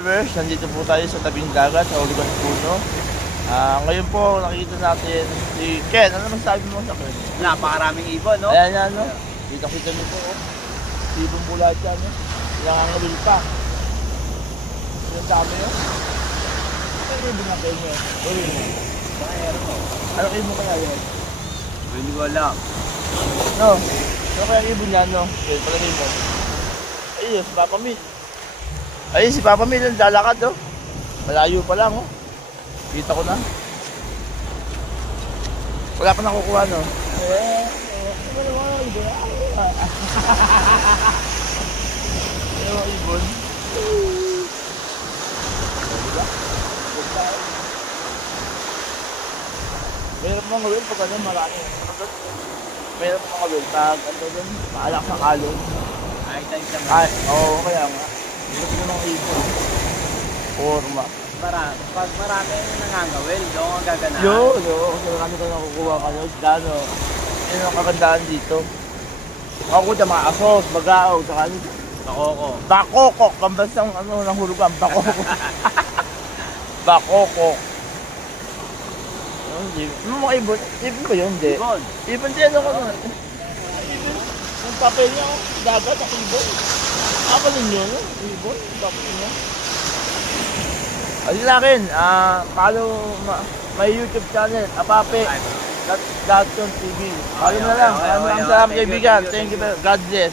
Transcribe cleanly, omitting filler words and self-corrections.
Nandito po tayo sa tabing dagat sa Ulugan Puno. Ngayon po nakikita natin si Ken. Ano naman sabi mo sa Ken? Napakaraming ibon, no? Ayan yan, no? Kita-kita niyo po, oh. Ibon po lahat yan, no? Nangangabil pa. Yung dami, oh. Ano ibon na Ken nyo? Uwi mo. Bakayero mo. Anong ibon kaya yun? Hindi ko alam. No? Ano kaya ibon yan, no? Ken, palagay mo. Ayun, si Papa Mil. Ayun, si Papa Mil, lalakad, oh. Malayo pa lang, oh. Kita ko na. Wala pa nakukuha, no? Ibon. Mayroon mga will pag ano, marami. Mayroon mga will pag ano doon, maalak sa kalon. Ay, tayo siya. Ay, oo, kaya nga. Gusto mo ng ibon. Forma. Pag marami nangangawil, doon ang gaganahan. Yun. Kasi marami ka nakukuha ka yun. Gano. Yun ang kagandaan dito. Ako dyan mga asos, bagao, saka Bakoko. bakokok. Kambansang ano, nahulugan. Bakokok. Bakokok. Ano mga ibon? Ibon ba yun? Hindi. Ibon. Ibon din ako na. Ibon. Yung papel niya, dagat, ako ibon. Ako ninyo, no? Ibon, papel niya. Ayun sa akin, may YouTube channel, Apape, Dadson TV. Follow na lang. Maraming salamat kaibigan. Thank you, God bless.